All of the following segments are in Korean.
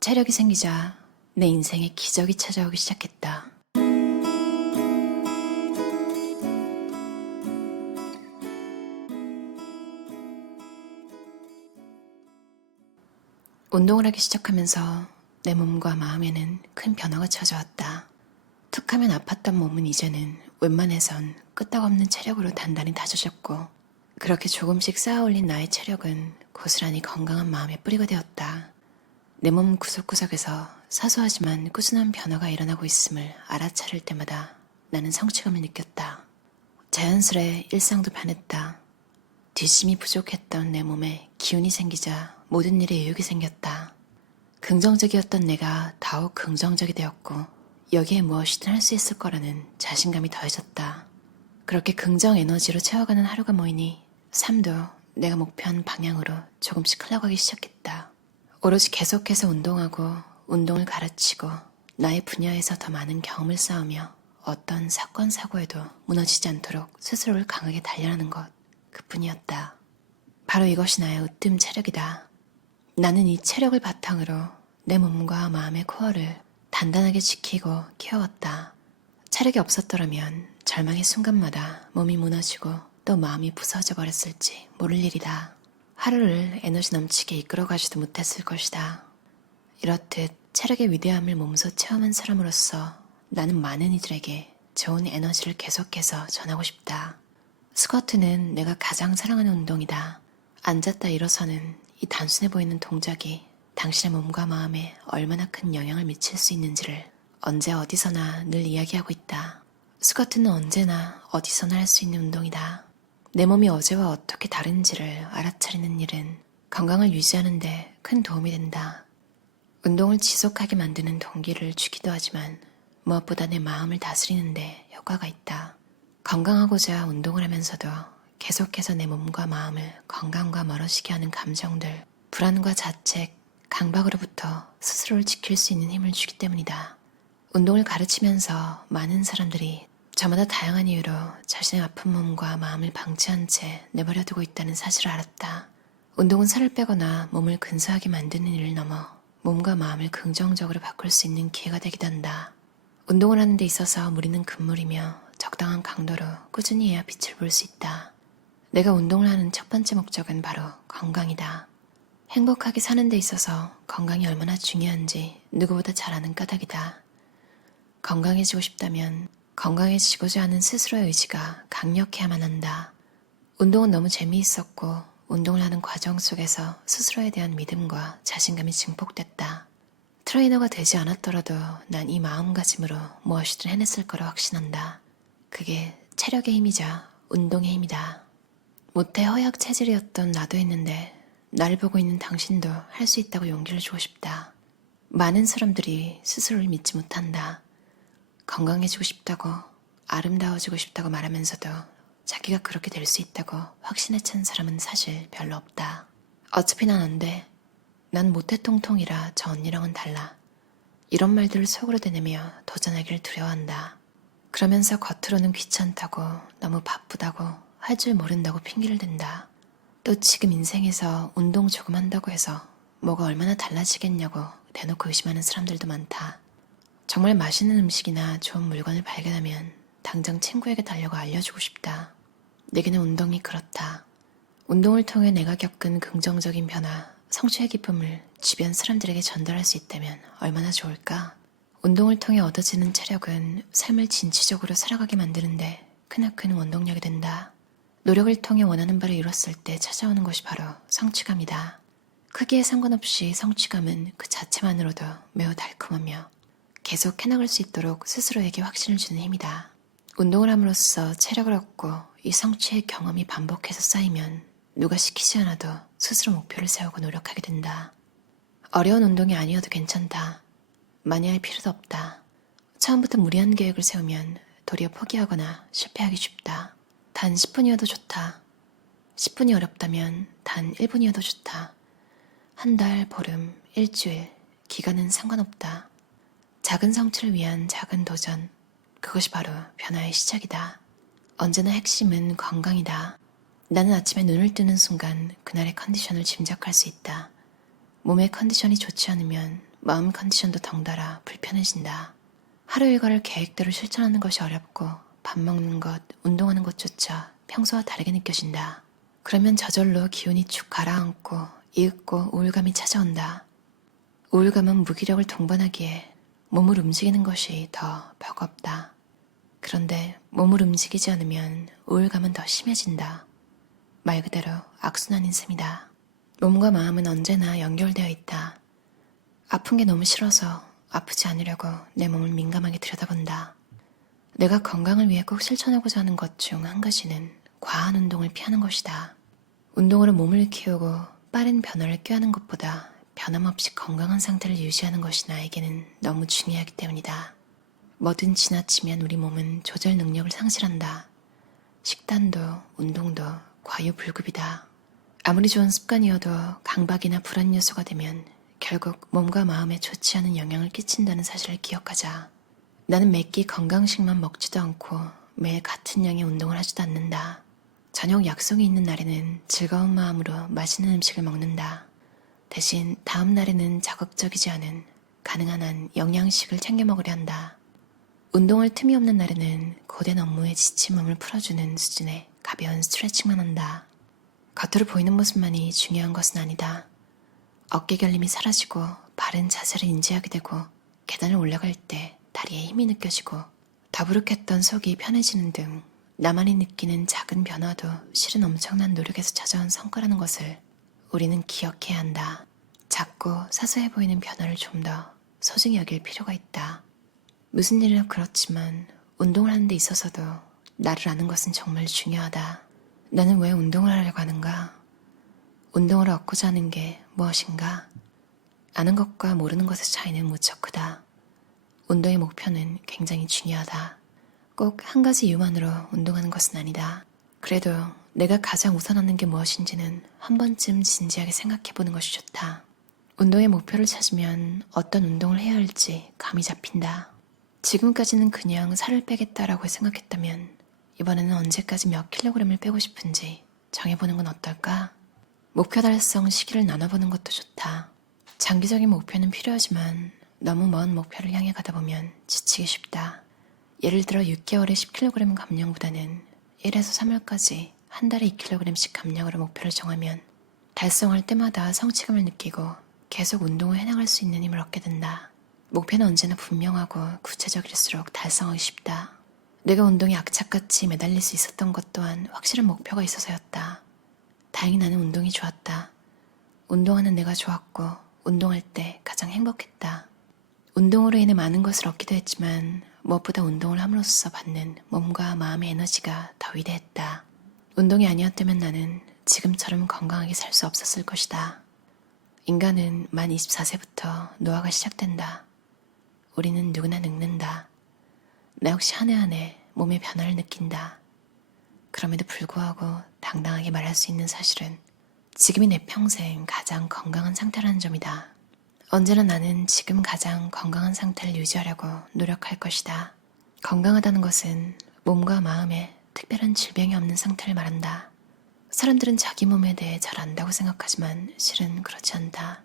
체력이 생기자 내 인생에 기적이 찾아오기 시작했다. 운동을 하기 시작하면서 내 몸과 마음에는 큰 변화가 찾아왔다. 툭하면 아팠던 몸은 이제는 웬만해선 끄떡없는 체력으로 단단히 다져졌고, 그렇게 조금씩 쌓아올린 나의 체력은 고스란히 건강한 마음의 뿌리가 되었다. 내 몸 구석구석에서 사소하지만 꾸준한 변화가 일어나고 있음을 알아차릴 때마다 나는 성취감을 느꼈다. 자연스레 일상도 변했다. 뒷심이 부족했던 내 몸에 기운이 생기자 모든 일에 의욕이 생겼다. 긍정적이었던 내가 더욱 긍정적이 되었고, 여기에 무엇이든 할 수 있을 거라는 자신감이 더해졌다. 그렇게 긍정 에너지로 채워가는 하루가 모이니 삶도 내가 목표한 방향으로 조금씩 흘러가기 시작했다. 오로지 계속해서 운동하고 운동을 가르치고 나의 분야에서 더 많은 경험을 쌓으며 어떤 사건 사고에도 무너지지 않도록 스스로를 강하게 단련하는 것, 그뿐이었다. 바로 이것이 나의 으뜸 체력이다. 나는 이 체력을 바탕으로 내 몸과 마음의 코어를 단단하게 지키고 키워왔다. 체력이 없었더라면 절망의 순간마다 몸이 무너지고 또 마음이 부서져 버렸을지 모를 일이다. 하루를 에너지 넘치게 이끌어가지도 못했을 것이다. 이렇듯 체력의 위대함을 몸소 체험한 사람으로서 나는 많은 이들에게 좋은 에너지를 계속해서 전하고 싶다. 스쿼트는 내가 가장 사랑하는 운동이다. 앉았다 일어서는 이 단순해 보이는 동작이 당신의 몸과 마음에 얼마나 큰 영향을 미칠 수 있는지를 언제 어디서나 늘 이야기하고 있다. 스쿼트는 언제나 어디서나 할 수 있는 운동이다. 내 몸이 어제와 어떻게 다른지를 알아차리는 일은 건강을 유지하는 데 큰 도움이 된다. 운동을 지속하게 만드는 동기를 주기도 하지만 무엇보다 내 마음을 다스리는 데 효과가 있다. 건강하고자 운동을 하면서도 계속해서 내 몸과 마음을 건강과 멀어지게 하는 감정들, 불안과 자책, 강박으로부터 스스로를 지킬 수 있는 힘을 주기 때문이다. 운동을 가르치면서 많은 사람들이 저마다 다양한 이유로 자신의 아픈 몸과 마음을 방치한 채 내버려 두고 있다는 사실을 알았다. 운동은 살을 빼거나 몸을 근사하게 만드는 일을 넘어 몸과 마음을 긍정적으로 바꿀 수 있는 기회가 되기도 한다. 운동을 하는 데 있어서 무리는 금물이며 적당한 강도로 꾸준히 해야 빛을 볼 수 있다. 내가 운동을 하는 첫 번째 목적은 바로 건강이다. 행복하게 사는 데 있어서 건강이 얼마나 중요한지 누구보다 잘 아는 까닭이다. 건강해지고 싶다면 건강해지고자 하는 스스로의 의지가 강력해야만 한다. 운동은 너무 재미있었고 운동을 하는 과정 속에서 스스로에 대한 믿음과 자신감이 증폭됐다. 트레이너가 되지 않았더라도 난 이 마음가짐으로 무엇이든 해냈을 거라 확신한다. 그게 체력의 힘이자 운동의 힘이다. 모태 허약 체질이었던 나도 했는데 나를 보고 있는 당신도 할 수 있다고 용기를 주고 싶다. 많은 사람들이 스스로를 믿지 못한다. 건강해지고 싶다고, 아름다워지고 싶다고 말하면서도 자기가 그렇게 될 수 있다고 확신에 찬 사람은 사실 별로 없다. 어차피 난 안 돼. 난 모태통통이라 저 언니랑은 달라. 이런 말들을 속으로 되뇌며 도전하기를 두려워한다. 그러면서 겉으로는 귀찮다고, 너무 바쁘다고, 할 줄 모른다고 핑계를 댄다. 또 지금 인생에서 운동 조금 한다고 해서 뭐가 얼마나 달라지겠냐고 대놓고 의심하는 사람들도 많다. 정말 맛있는 음식이나 좋은 물건을 발견하면 당장 친구에게 달려가 알려주고 싶다. 내게는 운동이 그렇다. 운동을 통해 내가 겪은 긍정적인 변화, 성취의 기쁨을 주변 사람들에게 전달할 수 있다면 얼마나 좋을까? 운동을 통해 얻어지는 체력은 삶을 진취적으로 살아가게 만드는데 크나큰 원동력이 된다. 노력을 통해 원하는 바를 이뤘을 때 찾아오는 것이 바로 성취감이다. 크기에 상관없이 성취감은 그 자체만으로도 매우 달콤하며 계속 해나갈 수 있도록 스스로에게 확신을 주는 힘이다. 운동을 함으로써 체력을 얻고 이 성취의 경험이 반복해서 쌓이면 누가 시키지 않아도 스스로 목표를 세우고 노력하게 된다. 어려운 운동이 아니어도 괜찮다. 많이 할 필요도 없다. 처음부터 무리한 계획을 세우면 도리어 포기하거나 실패하기 쉽다. 단 10분이어도 좋다. 10분이 어렵다면 단 1분이어도 좋다. 한 달, 보름, 일주일, 기간은 상관없다. 작은 성취를 위한 작은 도전, 그것이 바로 변화의 시작이다. 언제나 핵심은 건강이다. 나는 아침에 눈을 뜨는 순간 그날의 컨디션을 짐작할 수 있다. 몸의 컨디션이 좋지 않으면 마음 컨디션도 덩달아 불편해진다. 하루 일과를 계획대로 실천하는 것이 어렵고 밥 먹는 것, 운동하는 것조차 평소와 다르게 느껴진다. 그러면 저절로 기운이 축 가라앉고 이윽고 우울감이 찾아온다. 우울감은 무기력을 동반하기에 몸을 움직이는 것이 더 버겁다. 그런데 몸을 움직이지 않으면 우울감은 더 심해진다. 말 그대로 악순환인 셈이다. 몸과 마음은 언제나 연결되어 있다. 아픈 게 너무 싫어서 아프지 않으려고 내 몸을 민감하게 들여다본다. 내가 건강을 위해 꼭 실천하고자 하는 것 중 한 가지는 과한 운동을 피하는 것이다. 운동으로 몸을 키우고 빠른 변화를 꾀하는 것보다 변함없이 건강한 상태를 유지하는 것이 나에게는 너무 중요하기 때문이다. 뭐든 지나치면 우리 몸은 조절 능력을 상실한다. 식단도 운동도 과유불급이다. 아무리 좋은 습관이어도 강박이나 불안 요소가 되면 결국 몸과 마음에 좋지 않은 영향을 끼친다는 사실을 기억하자. 나는 매끼 건강식만 먹지도 않고 매일 같은 양의 운동을 하지도 않는다. 저녁 약속이 있는 날에는 즐거운 마음으로 맛있는 음식을 먹는다. 대신 다음 날에는 자극적이지 않은 가능한 한 영양식을 챙겨 먹으려 한다. 운동할 틈이 없는 날에는 고된 업무에 지친 몸을 풀어주는 수준의 가벼운 스트레칭만 한다. 겉으로 보이는 모습만이 중요한 것은 아니다. 어깨 결림이 사라지고 바른 자세를 인지하게 되고 계단을 올라갈 때 다리에 힘이 느껴지고 더부룩했던 속이 편해지는 등 나만이 느끼는 작은 변화도 실은 엄청난 노력에서 찾아온 성과라는 것을 우리는 기억해야 한다. 작고 사소해 보이는 변화를 좀 더 소중히 여길 필요가 있다. 무슨 일이나 그렇지만 운동을 하는 데 있어서도 나를 아는 것은 정말 중요하다. 나는 왜 운동을 하려고 하는가? 운동을 얻고자 하는 게 무엇인가? 아는 것과 모르는 것의 차이는 무척 크다. 운동의 목표는 굉장히 중요하다. 꼭 한 가지 이유만으로 운동하는 것은 아니다. 그래도 내가 가장 우선하는 게 무엇인지는 한 번쯤 진지하게 생각해보는 것이 좋다. 운동의 목표를 찾으면 어떤 운동을 해야 할지 감이 잡힌다. 지금까지는 그냥 살을 빼겠다라고 생각했다면 이번에는 언제까지 몇 킬로그램을 빼고 싶은지 정해보는 건 어떨까? 목표 달성 시기를 나눠보는 것도 좋다. 장기적인 목표는 필요하지만 너무 먼 목표를 향해 가다 보면 지치기 쉽다. 예를 들어 6개월에 10kg 감량보다는 1에서 3월까지 한 달에 2kg씩 감량으로 목표를 정하면 달성할 때마다 성취감을 느끼고 계속 운동을 해나갈 수 있는 힘을 얻게 된다. 목표는 언제나 분명하고 구체적일수록 달성하기 쉽다. 내가 운동에 악착같이 매달릴 수 있었던 것 또한 확실한 목표가 있어서였다. 다행히 나는 운동이 좋았다. 운동하는 내가 좋았고 운동할 때 가장 행복했다. 운동으로 인해 많은 것을 얻기도 했지만 무엇보다 운동을 함으로써 받는 몸과 마음의 에너지가 더 위대했다. 운동이 아니었다면 나는 지금처럼 건강하게 살 수 없었을 것이다. 인간은 만 24세부터 노화가 시작된다. 우리는 누구나 늙는다. 나 역시 한 해 한 해 몸의 변화를 느낀다. 그럼에도 불구하고 당당하게 말할 수 있는 사실은 지금이 내 평생 가장 건강한 상태라는 점이다. 언제나 나는 지금 가장 건강한 상태를 유지하려고 노력할 것이다. 건강하다는 것은 몸과 마음에 특별한 질병이 없는 상태를 말한다. 사람들은 자기 몸에 대해 잘 안다고 생각하지만 실은 그렇지 않다.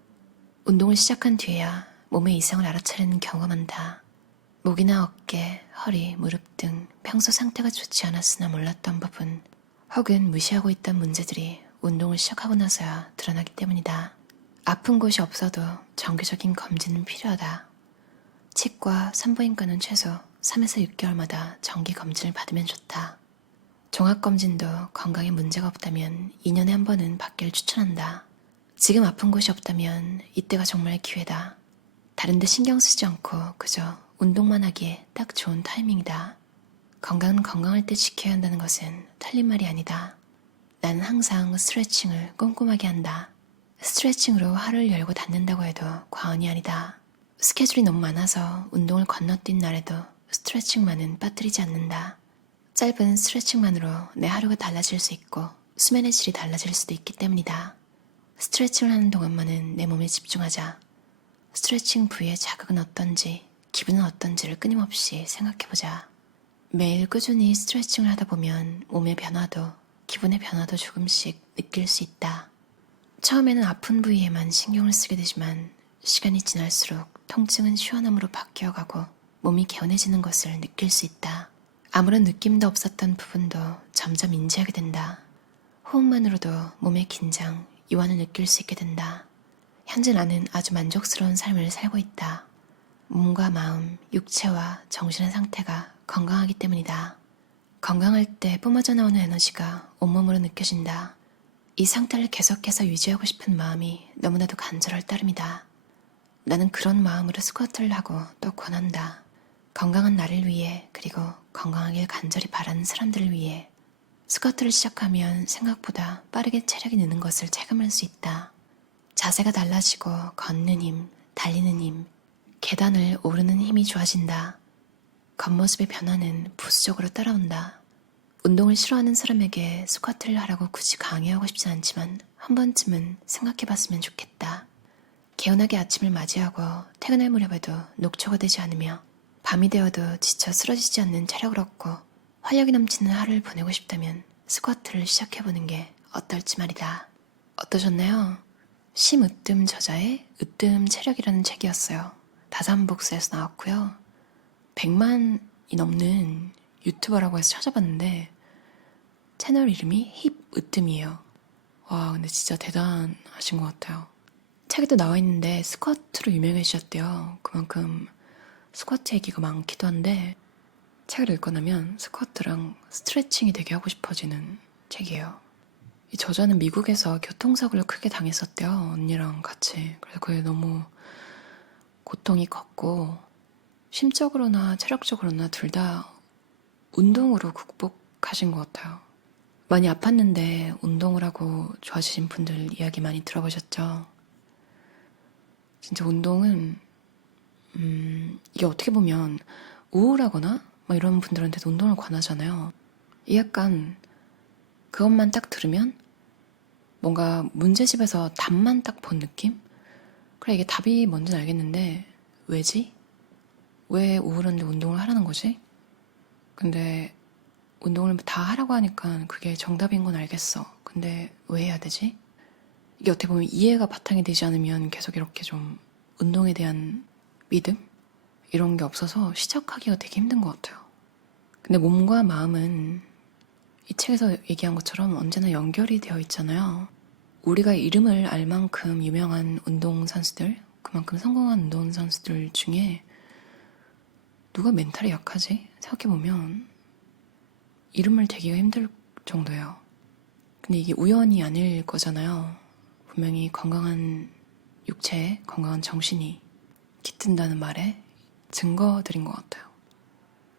운동을 시작한 뒤에야 몸의 이상을 알아차리는 경우가 많다. 목이나 어깨, 허리, 무릎 등 평소 상태가 좋지 않았으나 몰랐던 부분 혹은 무시하고 있던 문제들이 운동을 시작하고 나서야 드러나기 때문이다. 아픈 곳이 없어도 정기적인 검진은 필요하다. 치과, 산부인과는 최소 3에서 6개월마다 정기 검진을 받으면 좋다. 종합검진도 건강에 문제가 없다면 2년에 한 번은 받기를 추천한다. 지금 아픈 곳이 없다면 이때가 정말 기회다. 다른 데 신경 쓰지 않고 그저 운동만 하기에 딱 좋은 타이밍이다. 건강은 건강할 때 지켜야 한다는 것은 틀린 말이 아니다. 나는 항상 스트레칭을 꼼꼼하게 한다. 스트레칭으로 하루를 열고 닫는다고 해도 과언이 아니다. 스케줄이 너무 많아서 운동을 건너뛴 날에도 스트레칭만은 빠뜨리지 않는다. 짧은 스트레칭만으로 내 하루가 달라질 수 있고 수면의 질이 달라질 수도 있기 때문이다. 스트레칭을 하는 동안만은 내 몸에 집중하자. 스트레칭 부위의 자극은 어떤지, 기분은 어떤지를 끊임없이 생각해보자. 매일 꾸준히 스트레칭을 하다 보면 몸의 변화도 기분의 변화도 조금씩 느낄 수 있다. 처음에는 아픈 부위에만 신경을 쓰게 되지만 시간이 지날수록 통증은 시원함으로 바뀌어가고 몸이 개운해지는 것을 느낄 수 있다. 아무런 느낌도 없었던 부분도 점점 인지하게 된다. 호흡만으로도 몸의 긴장, 이완을 느낄 수 있게 된다. 현재 나는 아주 만족스러운 삶을 살고 있다. 몸과 마음, 육체와 정신의 상태가 건강하기 때문이다. 건강할 때 뿜어져 나오는 에너지가 온몸으로 느껴진다. 이 상태를 계속해서 유지하고 싶은 마음이 너무나도 간절할 따름이다. 나는 그런 마음으로 스쿼트를 하고 또 권한다. 건강한 나를 위해, 그리고 건강하길 간절히 바라는 사람들을 위해 스쿼트를 시작하면 생각보다 빠르게 체력이 느는 것을 체감할 수 있다. 자세가 달라지고 걷는 힘, 달리는 힘, 계단을 오르는 힘이 좋아진다. 겉모습의 변화는 부수적으로 따라온다. 운동을 싫어하는 사람에게 스쿼트를 하라고 굳이 강요하고 싶진 않지만 한 번쯤은 생각해봤으면 좋겠다. 개운하게 아침을 맞이하고 퇴근할 무렵에도 녹초가 되지 않으며 밤이 되어도 지쳐 쓰러지지 않는 체력을 얻고 활력이 넘치는 하루를 보내고 싶다면 스쿼트를 시작해보는 게 어떨지 말이다. 어떠셨나요? 심으뜸 저자의 으뜸 체력이라는 책이었어요. 다산북스에서 나왔고요. 100만이 넘는 유튜버라고 해서 찾아봤는데 채널 이름이 힙으뜸이에요. 와, 근데 진짜 대단하신 것 같아요. 책에도 나와 있는데 스쿼트로 유명해지셨대요. 그만큼 스쿼트 얘기가 많기도 한데 책을 읽고 나면 스쿼트랑 스트레칭이 되게 하고 싶어지는 책이에요. 이 저자는 미국에서 교통사고를 크게 당했었대요. 언니랑 같이. 그래서 그게 너무 고통이 컸고 심적으로나 체력적으로나 둘 다 운동으로 극복하신 것 같아요. 많이 아팠는데 운동을 하고 좋아지신 분들 이야기 많이 들어보셨죠? 진짜 운동은 이게 어떻게 보면 우울하거나 막 이런 분들한테도 운동을 권하잖아요. 이 약간 그것만 딱 들으면 뭔가 문제집에서 답만 딱 본 느낌? 그래, 이게 답이 뭔지는 알겠는데 왜지? 왜 우울한데 운동을 하라는 거지? 근데 운동을 다 하라고 하니까 그게 정답인 건 알겠어. 근데 왜 해야 되지? 이게 어떻게 보면 이해가 바탕이 되지 않으면 계속 이렇게 좀 운동에 대한 믿음? 이런 게 없어서 시작하기가 되게 힘든 것 같아요. 근데 몸과 마음은 이 책에서 얘기한 것처럼 언제나 연결이 되어 있잖아요. 우리가 이름을 알 만큼 유명한 운동선수들, 그만큼 성공한 운동선수들 중에 누가 멘탈이 약하지? 생각해보면 이름을 대기가 힘들 정도예요. 근데 이게 우연이 아닐 거잖아요. 분명히 건강한 육체에 건강한 정신이 깃든다는 말에 증거들인 것 같아요.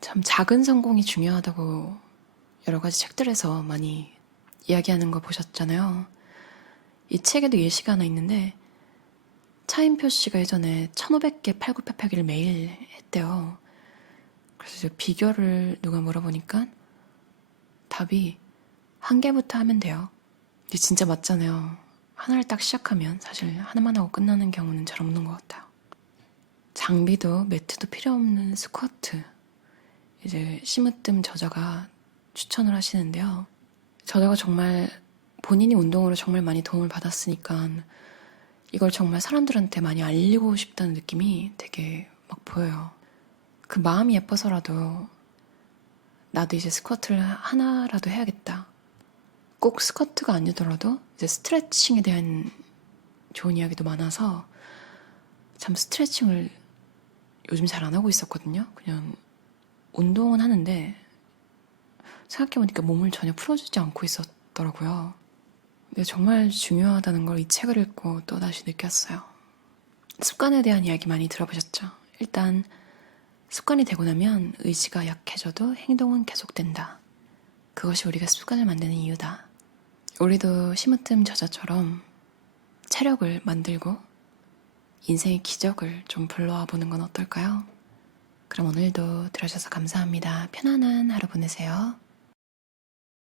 참 작은 성공이 중요하다고 여러 가지 책들에서 많이 이야기하는 거 보셨잖아요. 이 책에도 예시가 하나 있는데 차인표 씨가 예전에 1500개 팔굽혀펴기를 매일 했대요. 그래서 비결을 누가 물어보니까 답이 한 개부터 하면 돼요. 이게 진짜 맞잖아요. 하나를 딱 시작하면 사실 하나만 하고 끝나는 경우는 잘 없는 것 같아요. 장비도 매트도 필요 없는 스쿼트. 이제 심으뜸 저자가 추천을 하시는데요. 저자가 정말 본인이 운동으로 정말 많이 도움을 받았으니까 이걸 정말 사람들한테 많이 알리고 싶다는 느낌이 되게 막 보여요. 그 마음이 예뻐서라도 나도 이제 스쿼트를 하나라도 해야겠다. 꼭 스쿼트가 아니더라도 이제 스트레칭에 대한 좋은 이야기도 많아서 참 스트레칭을 요즘 잘 안 하고 있었거든요. 그냥 운동은 하는데 생각해보니까 몸을 전혀 풀어주지 않고 있었더라고요. 근데 정말 중요하다는 걸 이 책을 읽고 또다시 느꼈어요. 습관에 대한 이야기 많이 들어보셨죠? 일단 습관이 되고 나면 의지가 약해져도 행동은 계속된다. 그것이 우리가 습관을 만드는 이유다. 우리도 심으뜸 저자처럼 체력을 만들고 인생의 기적을 좀 불러와 보는 건 어떨까요? 그럼 오늘도 들어주셔서 감사합니다. 편안한 하루 보내세요.